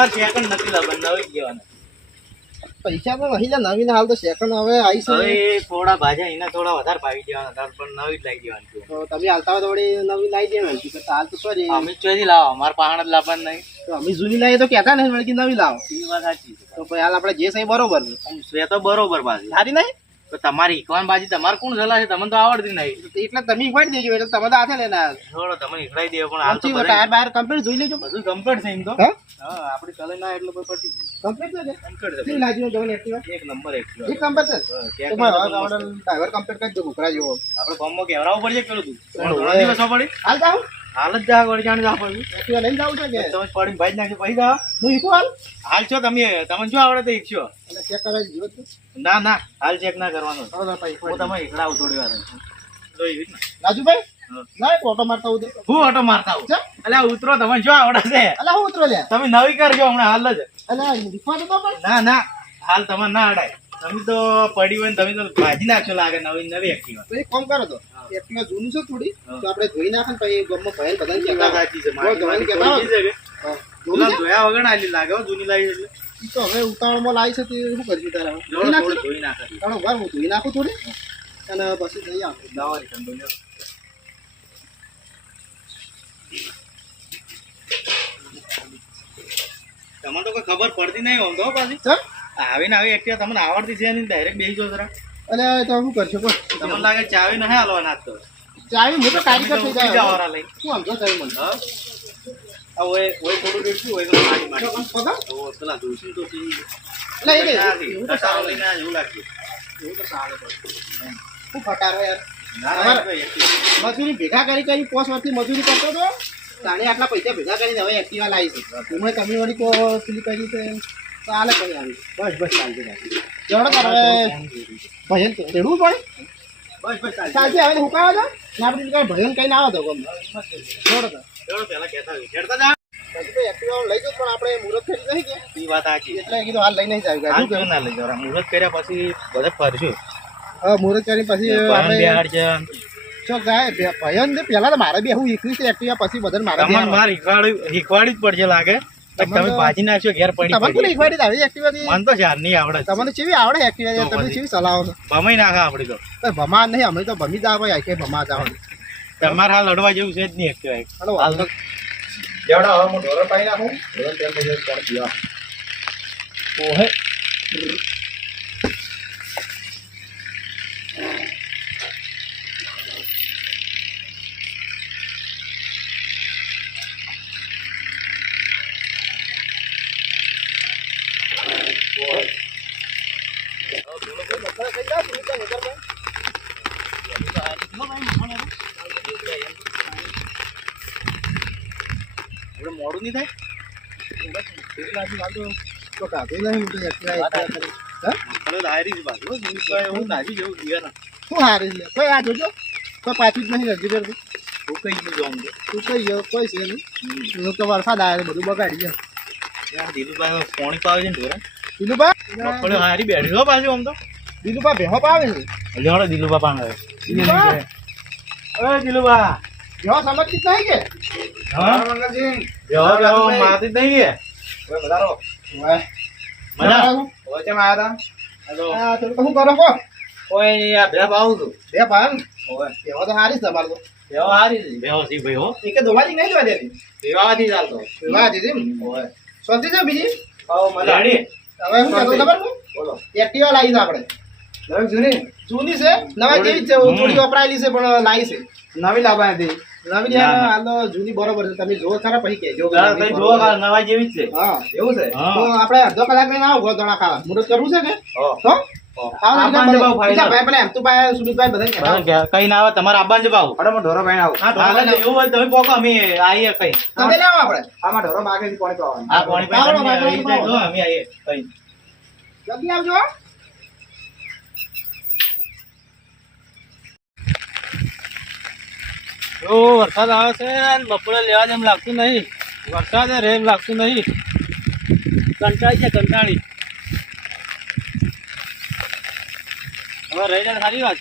તમારે સેકન્ડ નથી લાવવાનું, નવી જ પૈસા પણ અહીં નવીન હાલ તો સેકન્ડ હવે આવી છે. હવે થોડા ભાજા એના થોડા વધારે પાવી દેવાના તાર પણ નવી જ લાવી દેવાની. તો. તમે હાલતા હોય તો વળી નવી લાવી એમ. તો હાલ તો સોરી અમે ચોથી લાવો અમારે પાહણ જ લાવવાનું નહીં. તો અમે જૂની લાવીએ તો કહેતા નહીં વળી નવી લાવો. એ વાત સાચી તો પછી હાલ આપણે જે સહી બરોબર છે તો બરોબર પાછી. સારી નહીં? તો તમારી ઈકવાન બાજી તમારે કોણ સલાહ છે? તમને તો આવડતી નહીં. એટલે તમે ઈકવાડી દેજો એટલે તમે તો હાથે લઈને થોડો તમે ઈકવાડી દે પણ હાલ તો ટાયર બહાર કમ્પ્લીટ જોઈ લેજો. બધું કમ્પ્લીટ છે એમ તો? હા? આપડી કલર ના એટલે કોઈ પટી કમ્પ્લીટ છે કમ્પ્લીટ છે. લાજી જવાનું એક્ટિવા એક નંબર એક્ટિવા એક નંબર છે? હા, તો ત્યાં મારો કલર આપણે ડ્રાઈવર કમ્પ્લીટ કરી દો ઘૂકરા જેવો. આપણે ગામમાં કેવડાવવું પડશે પેલું તું? ઘણા પડી? હાલ જાવ હાલ જ જા વળી જાણે જા પડ્યું એક્ટિવા લઈને જાવ છે કે? તમે પડીને ભાઈ નાખી પછી જાવ હું ઈકો હાલ? હાલ છો તમે તમને શું આવડે તો ઈકશો એટલે ચેક કરાવી જીવો ના ના હાલ ચેક ના કરવાનો. હું તમે ઈકડાવું થોડી વાર. રાજુભાઈ? ના એક ઓટો મારતા હું હું ઓટો મારતા ચા અલ્યા ઉતરો તમે શું આવડે છે? અલા હું ઉતરો લે તમે નવી કરજો હમણાં હાલ જ. અલા રીફા તો ના ના હાલ તમારે ના અડાય. તમે તો પડી હોય ને તમે તો ભાજી નાખશો લાગે નવી નવી એક્ટિવા તો એક કામ કરો તો એક્ટિવા જૂનું છે થોડી. તો આપણે ધોઈ નાખે ને પછી ગમમાં ભયલ બધાને વાત સાચી છે. મારી ધોઈ કે? ધોયા વગર ના લાગે જૂની લાવી એટલે. ઈ તો હવે ઉતાવળમાં લાવી છે તે શું કરશું તારા ધોઈ નાખી ધોઈ નાખે. તારો ઘર હું ધોઈ નાખું થોડી અને પછી જઈ ઠંડુ લ્યો. તમને તો કોઈ ખબર પડતી નહીં આમ તો પાછી. ચાલ આવીને આવી એક્ટિવા તમને આવડતી છે નહીં ડાયરેક્ટ બેસી જાઓ જરા. અલે તો શું કરશો તમને લાગે ચાવી નહીં હાલવાના તો. ચાવી હું તો કારીગર થઈ જાય લઈને. શું સમજો ચાવી મને? આ ઓય- ઓય થોડું રેડશું, ઓય તો મારી મારી. તો પેલા દોશી તો તી. એટલે એ એવું તો સારું ના એવું લાગ્યું. એવું તો સારું પડે. શું ફટારો યાર. મજૂરી ભેગા કરી કરી પોસ વર્ષથી મજૂરી કરતો તો તાણે આટલા પૈસા ભેગા કરીને હવે એક્ટિવા લાવી છે. તમે તમે વળી કો પેલી કરી છે? આવી બસ બસ જવડો ભજન તેડવું પડે? બસ, બસ, હવે હું કાવા ને આપણે કઈ ભજન કઈ ના આવે તો ગમે. જોડો તાર ચલો, કહેતા હોય. જા. લઈ જાઓ પણ આપણે મુહૂર્ત કરી નહીં કે? ઈ વાત સાચી. એટલે કીધું હાલ લઈ નહીં જાય કેવું ના લઈ જવા મુહૂર્ત કર્યા પછી બધા ફરશું. હવે મુહૂર્ત કરી પછી આપણે. શું ગાય ભજન પહેલા તો મારે બી હું એકવીસ એક્ટિવા પછી બધા મારે મારે શીખવાડ્યું જ પડશે લાગે. તમે ભાજી નાખશો ઘેર પડી તમને પડી. એકવાડી આવી એક્ટિવા થી મને તો ચાર નહીં આવડે તમને કેવી આવડે એક્ટિવા તમે પછી. ચલાવો છો ભમાઈ નાખા આપડી તો ભમા નહીં અમે તો ભમી જાવ ભાઈ કે ભમા જાવ તમારે હાલ લડવા જેવું છે જ નહીં એકટીવા. હાલો હાલ તો જેવડા હવે હું ઢોરો પાઈ નાખું ઢોરો તેલ પછી કોણ પીવા ઓહે. આપણે મોડું નહીં થાય તો કાઢી નહીં હું તો એક્ટિવા એક્ટિવા કરી. હા? મસાલો તો હારી જ બાજુ. હું તો હું નાખી જવું જોઈએ ને. શું હારી લે કોઈ આ જોજો. કોઈ પાછી જ નહીં રજી કરતું હું કઈ ગયું જોમ તો. તું કઈ ગયો કોઈ છે નહીં. તો વરસાદ આવે બધું બગાડી ગયા યાર દિલુભાઈ પોણી પાવે છે ને ઢોરા. દિલુભા હારી બેઠી હો પાછી આમ તો. દિલુભા ભેહો પાવે હજી હળો દિલુભા પાણ અરે દિલુભા. ભેહો સમજતી નહીં કે હા? બેહો, બેહો, મારતી જ નહીં કે? વાહ. મજા? હા, હેલો. થોડું તો શું કરો કો ઓય, આ ભેપ આવું છું. બે પાન ભેહો તો હારી તમારે તો બેહો હારી. બેહો સી ભાઈ હો. એકે દોવાથી નહીં જોવા દેતી બેહવાથી ચાલતો. વાહ દીદી ઓય. શાંતિ છે બીજી? હવે હું કહેતો ખબર હું બોલો. એક્ટિવા લાવી છે આપણે જૂની જૂની છે? નવા જેવી છે? થોડી વપરાયેલી છે પણ લાવી છે. નવી લાવવાની હતી. નવી હાલ જૂની બરોબર છે. તમે જોવો ખરા પછી કહેજો જોવો નવા જેવી છે. હા એવું છે. તો આપણે અડધો કલાક લઈને આવો ગોળ ખાવા. મુરત કરવું છે કે? તો? કઈ ના આવે તમારે આબાન જ ભાવ ઢોરો ભાઈ આવું. એવું હોય તમે પોકો અમે આવીએ કઈ. તમે લાવો આપણે. આમાં ઢોરો માગે પાણી પાણી અમે આવીએ કઈ. જલ્દી આવજો એવો વરસાદ આવે છે અને બપોરે લેવા જેમ લાગતું નહીં. વરસાદ રેમ લાગતું નહીં. કંટાળી છે કંટાળી. હવે રહી જાય સારી વાત.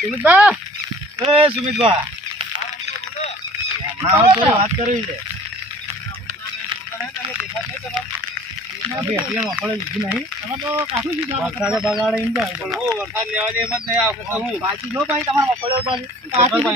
સુમિત બા? એ સુમિત બા વાત કરવી છે વરસાદે લેવા દે એમ જ નહીં આવશે તો હું પાછી જો ભાઈ તમારા મફળો પાછી. કાઠું છે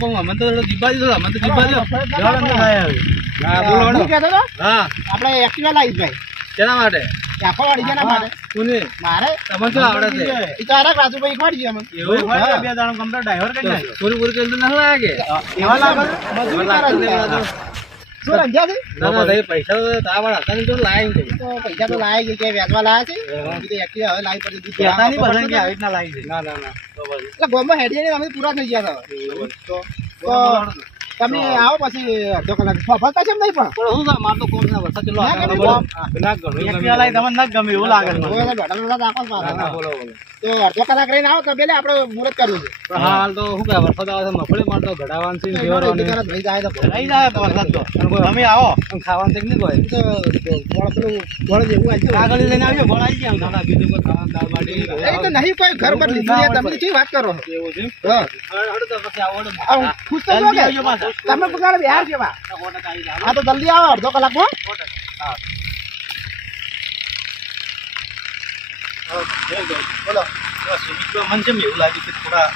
પણ અમને તો જીબા દીધો અમને તો જીબા દીધો હા બોલો હું કહેતો હતો, હા. આપણે એક્ટિવા લાવીશ ભાઈ. કેના માટે? આખો વાળી જેના માટે કોને? મારે? તમને શું આવડે છે? ઈ તો આરાક રાજુભાઈ ખવાડી ગયા મને. એવું? હા. હોય બે દાડો કમ્પ્લીટ ડ્રાઈવર કરી નાખ્યો પૂરી પૂરી કરી ના લાગે એવા લાગે છે? મજૂરી કરે શું રંજ્યા છે? ના ના ભાઈ પૈસા તો તારા હતા ને તો લાઈન તો પૈસા તો લાયા છે, કે વ્યાજમાં લાયા છે. કીધું એક્ટિવા હવે પડી દીધી. રીતના લાવી છે. ના ના ના. એટલે ગામમાં હેડીએ અમે પૂરા થઈ ગયા હતા. તો તો. તમે આવો પછી અડધો કલાક. ફરતા છે નહીં પણ? શું મારતો માર તો કોમ ના વરસાદ ચલો ના ગમે તમને ના ગમે એવું લાગે છે તો અડધો કલાક રહીને આવો તો પેલા આપણે મુહૂર્ત કરવું છે? હાલ તો શું કહે વરસાદ આવે છે મફળી મારતો ઘડાવાનું છે જાય તો લઈ જાય તો વરસાદ તો. તમે અમે આવો ખાવાનું છે નહીં કોઈ તો પેલું ગોળ જેવું આવી ગયું. આગળ લઈને આવજો આવી ગયા. બીજું કોઈ ખાવાનું એ તો નહીં કોઈ ઘર પર લીધું છે તમે કેવી વાત કરો? છો? એવું છે હા. ખુશ તો છો. તમે પગાર બિહાર કેવા. હા તો જલ્દી આવો અડધો કલાકમાં બોલો. મને કેમ એવું લાગ્યું કે થોડા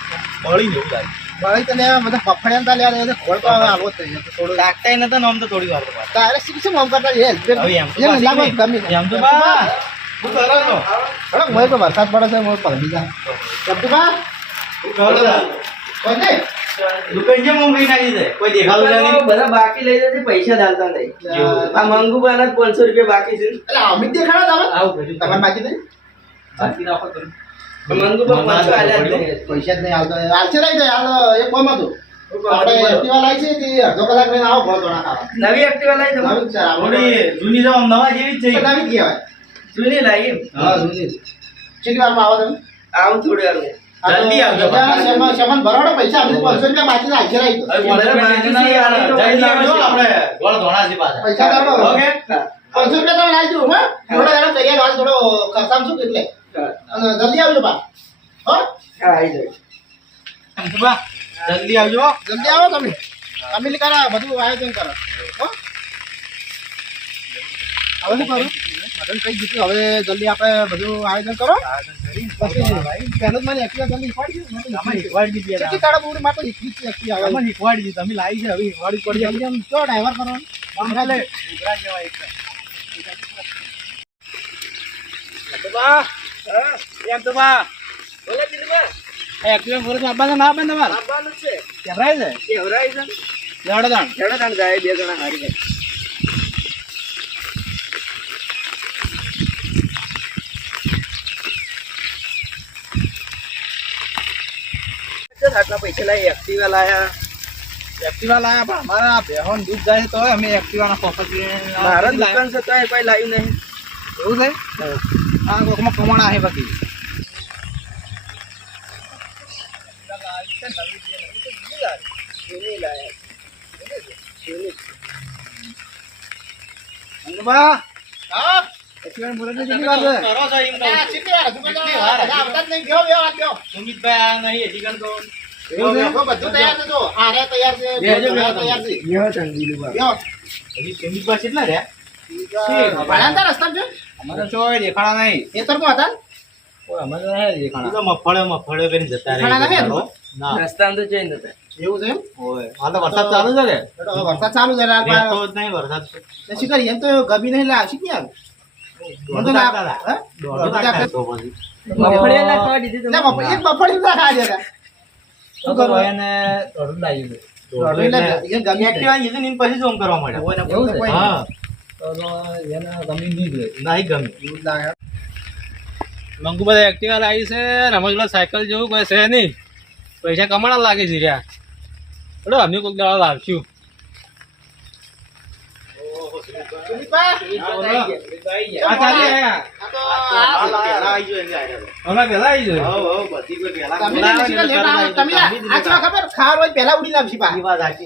બળીને એવું લાગ્યું. ભાઈ તને બધા ફફડિયા તા હવે આવો થઈ જશે થોડું. લાગતાય નતા ને તો થોડી વાર તારે શીખ શું કરતા એ એમ તો પાછી લાગો નહીં. ગમી એમ તો બા. શું કરો હળો મોય તો વરસાદ પડે છે મોય પલટી જાય જબ્દુબા કોઈ નહીં દુકાન જે મુંબઈ ના લીધે કોઈ દેખાતું નહીં? બધા બાકી લઈ જશે પૈસા ડાલતા નહીં આ મંગુબાના પાંચસો રૂપિયા બાકી છે એટલે અમિત દેખાડો તમે આવું કર્યું. તમારે બાકી નહીં બાકી રાખો તમે. મંગુબા પાંચસો આલ્યા પૈસા જ નહીં આવતા હાલશે નહીં તો હાલ એક કોમ હતું આપણે એક્ટિવા લાવી છે તે અડધો કલાક લઈને આવો દોણા ખાવા નવી એક્ટિવા લાવી. થોડી જૂની તો નવા જેવી જ છે. નવી જ કહેવાય જૂની લાવી હા જૂની કેટલી વારમાં આવો તમે? આવું થોડી વાર જલ્દી આવજો. શમન શેમાં ભરાડો પૈસા આપણે પાંચસો રૂપિયા બાકી રાખી રહી તો. હવે બાકી છે, આની જલ્દી આવજો. આપણે. ગોળ ધોણા છે પાછા. પૈસા કાઢો. ઓકે? પાંચસો રૂપિયા તમે લાવી દો હા. થોડો એનો તૈયાર હાલ થોડો ખર્ચામાં છું એટલે? અને જલ્દી આવજો બા. હો? હા આવી જાય. બા જલ્દી આવજો. જલ્દી આવો તમે. તમે કરા બધું આયોજન કરો. હો? હવે શું કરું? મટન કઈ દીધું હવે જલ્દી આપણે બધું આયોજન કરો. પછી પહેલો જ મને એકલા જલ્દી શીખવાડી દીધી કેટલી તાળા બુડી માં તો શીખવી છે એકલી આવે. શીખવાડી દીધી. તમે લાવી છે હવે શીખવાડી પડી. જલ્દી આમ ચો ડ્રાઈવર કરો. આમ ખાલે ઉઘરા જેવા એકદમ. અંકુબા, એ અંકુબા, બોલો કીધું એક્ટિવા આપવાના ના આપે તમારે? આવવાનું છે. કેવરાય છે? કેવરાય છે? લેવડો તાણ. જાય બે જણા હારી જાય આટલા પૈસા લાવી એક્ટિવા લાયા. એક્ટિવા લાયા પણ અમારા બેહોન દૂધ જાય તો અમે એક્ટિવાના ફોકસ મારા દુકાન છે તોય કોઈ લાવ્યું નહીં. એવું છે? આ કોકમાં કમાણા છે બાકી અંગબા હા? એક્ટિવાની મુરતની કેટલી વાર છે? આ કેટલી વાર? હતું? બધા આવતા નહીં. સુમિતભાઈ આ હજી તો છે? બધું તૈયાર છે જો. હારે તૈયાર છે બેહજો, બેહજો. તૈયાર છે યો ચંદીલું બા બેહો. હજી સુમિતભાઈ કેટલા રહ્યા ભણ્યા હતા રસ્તામાં છે? અમારે ચોય દેખાણા નહીં ખેતરમાં હતા ને? અમારે નહીં દેખાણા મફળે મફળે કરીને જતા દેખાણા ના રસ્તામાં તો જઈ નતા એવું છે એમ? ઓય તો વરસાદ ચાલુ છે રે વરસાદ ચાલુ છે આ નહીં વરસાદ શું કરીએ? એમ તો ગમી નહીં લાશી કે ક્યાં? મને તો ના- હે? દોઢ તો પછી મફળિયા ના ખાવા દીધી એટલે તમે મફળી- એક મફળી ના ખાવા દેતા. શું કરવું? એને લાવી દે એટલે પછી? કોઈ નહીં. હા. તો તો એને ગમી નહીં નહીં ગમી. એવું જ લાગે. મંગુ બધા એક્ટિવા લાવી છે. ને સાયકલ જેવું કોઈ છે નહીં. પૈસા કમાણા લાગે છે રહ્યા. બરો અમે કોઈક દાડા લાવશું. આ ચાલી આયા.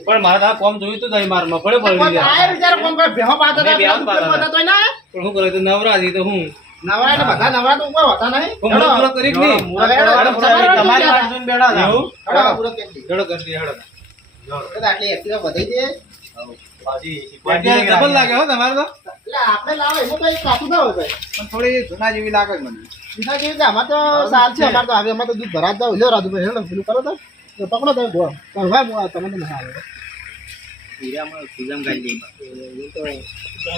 પણ મારે કોમ જોયું તું મફળે કરે, તો નવરાજી તો હું? નવરા એટલે બધા નવરા તો ઉપર હોતા નહીં. પૂરો કરી. તમારે કરી આટલી એક્ટિવા. ડબલ લાગે હો તમારે તો. એટલે આપણે લાવો એમાં કઈ કાચું ના હોય ભાઈ. પણ થોડી જૂના જેવી લાગે મને. બીજા જેવી કે અમારે તો સાલ છે અમારે તો આવે અમારે તો દૂધ ભરાત જાવ લ્યો રાજુભાઈ હેડો પેલું કરો તો. પકડો તમે ભો ભાઈ હું તમને ના આવે એ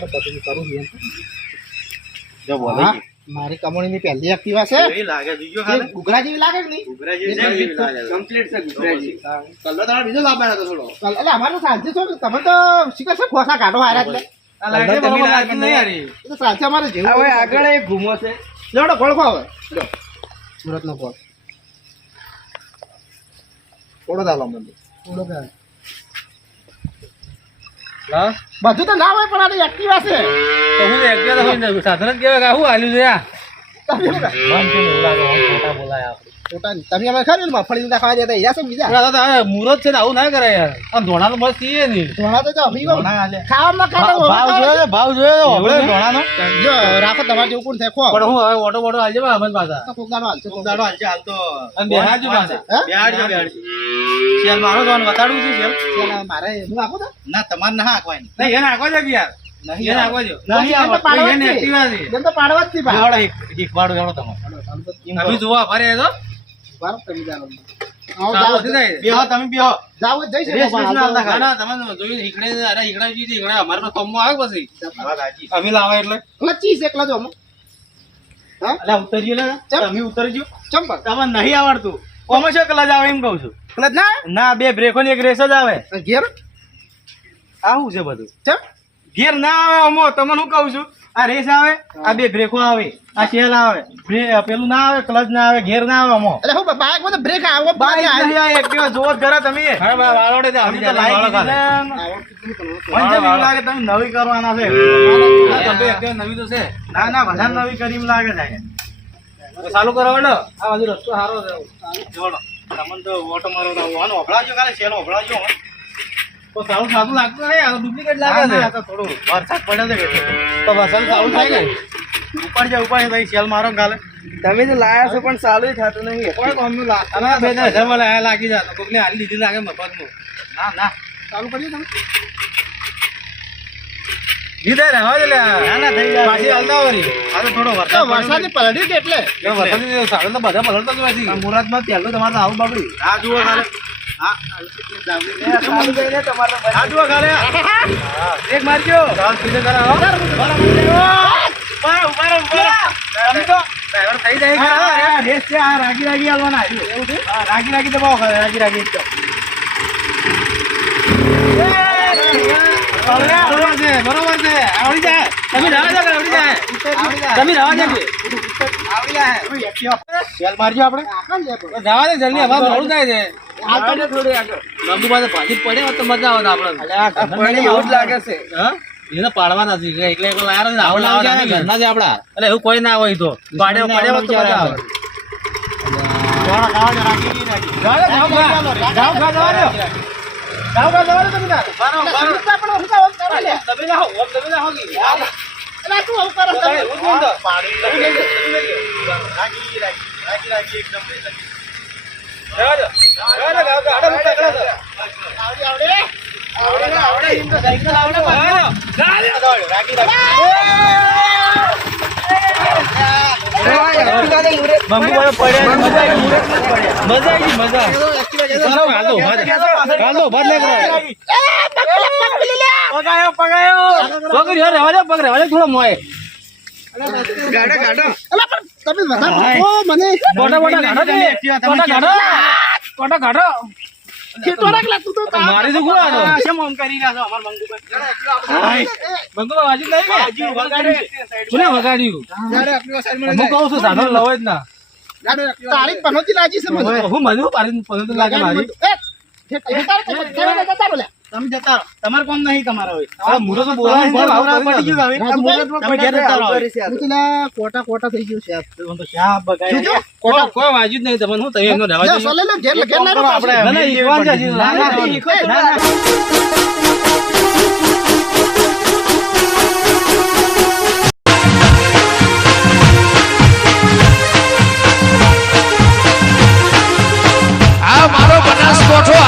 તો કરું જો બોલે. મારી કમોણીની પહેલી એક્ટિવા છે. એવી લાગે ખાલી. એ જેવી લાગે કે નહીં? ઘૂઘરા જેવી લાગે કમ્પ્લીટ છે ગુજરાતી કલર તમારે બીજો લાવવાનો હતો થોડો. એટલે અમારે તો સાંજે છો તમે તો શીખર છે ખોસા કાઢો હારા એટલે તો સાંજે અમારે જેવું હવે આગળ એક ઘૂમો છે. લેવડો ગોળ ખો હવે. લો સુરતનો ગોળ દાલો મંદિર હા? બધું તો ના હોય પણ આ તો એક્ટિવા છે. તો હું એક્ટિવા તો હોય ને, સાધન જ કહેવાય કે આ. શું હાલ્યું છે આ બોલાય આપણે. નહીં. તમે અમે ખરી મફળી ના દેતા હીરા છે બીજા? પણ આ તો આ મુહૂર્ત છે ને આવું ના કરે યાર. ધોણા મસ્ત ઈએ નહીં. ધોણા તો જો અભી ગયો. ધોણા હાલે. ખાવામાં ખાતા ભાવ જોયો ભાવ જોયો આપણે ધોણાનો. જો રાખો તમારે જેવું કોણ થાય ખો પણ હું હવે ઓટો બોટો હાલજે બા અમન પાછા. તો હાલશે, કોક હાલશે હાલ તો અને બેહાડજો પાછા. બેહાડજો બેહાડજો. શેલ મારો છે હું ના તમારે ના નહીં એને આગળ જ યાર? નહીં એને નહીં એમ તો પાડવા જ એને એક્ટિવા છે. એમ તો પાડવા જ છે ભાઈ. બેહાડો એક તમારે. તમે જોવા ફરે તો. બરાબર, તમે જાવ બેહો તમે બેહો. જાવ જઈ બેસ ના ના તમે જોયું ઈકડે અરે ઈકડે જીધી ઈકડે અમારે તો કમો આવે પછી. અમે લાવે એટલે. એટલે એકલા જો અમુક. હા? અલા ઉતરજો ને. તમે ઉતરજો ચંપલ. તમે નહીં આવડતું. કોમે કલા જ આવે એમ કહું છું. એટલે ના ના બે બ્રેકો ની એક રેસ જ આવે? ઘેર? આવું છે બધું. ચમ. ગેર ના આવે અમો તમને હું કહું છું? આ રેસ આવે આ બે બ્રેકો આવે આ શેલ આવે. પેલું ના આવે ક્લચ ના આવે ઘેર ના આવે અમો એટલે હું બાઈકમાં તો બ્રેક આવો બાઈક નહીં આ એક્ટિવા જોવો જ તમે. હા બા વાળોડે તો અમે તો લાઈક મને એવું લાગે તમે નવી કરવાના છે. ના, તમે એકદમ નવી તો છે. ના ના બધા નવી કરી લાગે છે. ચાલુ કરો હેડો. આ બાજુ રસ્તો સારો છે. જોડો. તમને તો ઓટો મારો આનો ઓભળાજો કાલે શેલ ઓભળાજો હો. તો સારું સારું લાગતું નહીં આ ડુપ્લિકેટ લાગે છે. તો થોડું વરસાદ પડે છે તો વરસાદ સારું થાય ને. ઉપર છે ઉપર ભાઈ શેલ મારો કાલે. તમે તો લાયા છો પણ ચાલુ થતું નહીં. કોઈ કોમનું લા- બે ત્રણ હજાર વાળા લાગી જાય કોકને હાલી લીધી લાગે મફતનું. ના ના. ચાલુ કરીએ તમે. લીધે ના ના થઈ જાય પાછી હાલતા વળી. આ તો થોડો વરસાદ વરસાદ પલડી એટલે. તો બધા પલડતા જ હોય. પહેલું તમારે આવું બગડ્યું આ જુઓ ખાલે. એક મારજો થઈ જાય રેસ છે રાગી રાગી હાલવાના રાગી રાગી દબાવો રાગી રાગી બરોબર છે બરોબર આવડી જાય તમે રહેવા દો આવડી જાય તમે રહેવા દો આવડી જાય જવા જલ્દી હવા મોડું થાય છે. ને થોડી આગળ. નંદુ પાસે ભાજી પડે તો મજા આવે આપણે એવું જ લાગે છે હા? એને પાડવાના છે એટલે એકલા લાયા ને ઘરના એટલે એવું કોઈ ના હોય તો પાડે પડે હોત તો મજા આવે જોડો ખાવા દે, રાગી રાગી જાઓ ને, જાઓ ખા. જાઓ ખા, જવા દો. જાઓ ખા, જવા દો તમે તાર. બારો બારો એટલે આપણે હું કામ કરવા લે? તમે ના હો, ઓમ તમે ના હો કે. એટલે આ તું આવું કરો તો તમે? તમે એવું જ બોલતો. પાણી લઈ લેજો, લઈ લેજો. રાગી રાગી રાગી રાગી એકદમ દો. દો. દો. દો. મજા આવી નહીં પગાયો પગાયો દે, થોડો મોય. ગાડો ગાડો પણ તમે વધારે મને બોટા તમે તમે. એકટીવા કોટા કાઢો. કોટા કાઢો. ખેતો રાખલા તું. મારી તો ગુવા હતો. આ શેમ આમ કરી રહ્યા છો અમાર મંગુભાઈ મંગુ વાજી નહીં કે? હજી વગાડ્યું છે. કોને વગાડ્યું? ગાડો એકટીવા સાઈડમાં હું કહું છું સાધન લવો જ ના. તારી પનોતી લાગી છે મને. હું મને પડી પસંદ લાગે મારી એ, તારે તો તારે તારે લે. તમે જતા તમારે કોમ નહીં તમારા હોય મુરો પડી ગયું કોટા કોટા થઈ ગયું છે તમે કોઈ વાજુ જ નહીં તમને. હું તમે એનો દવા જો સોલે આ મારો બનાસકોઠો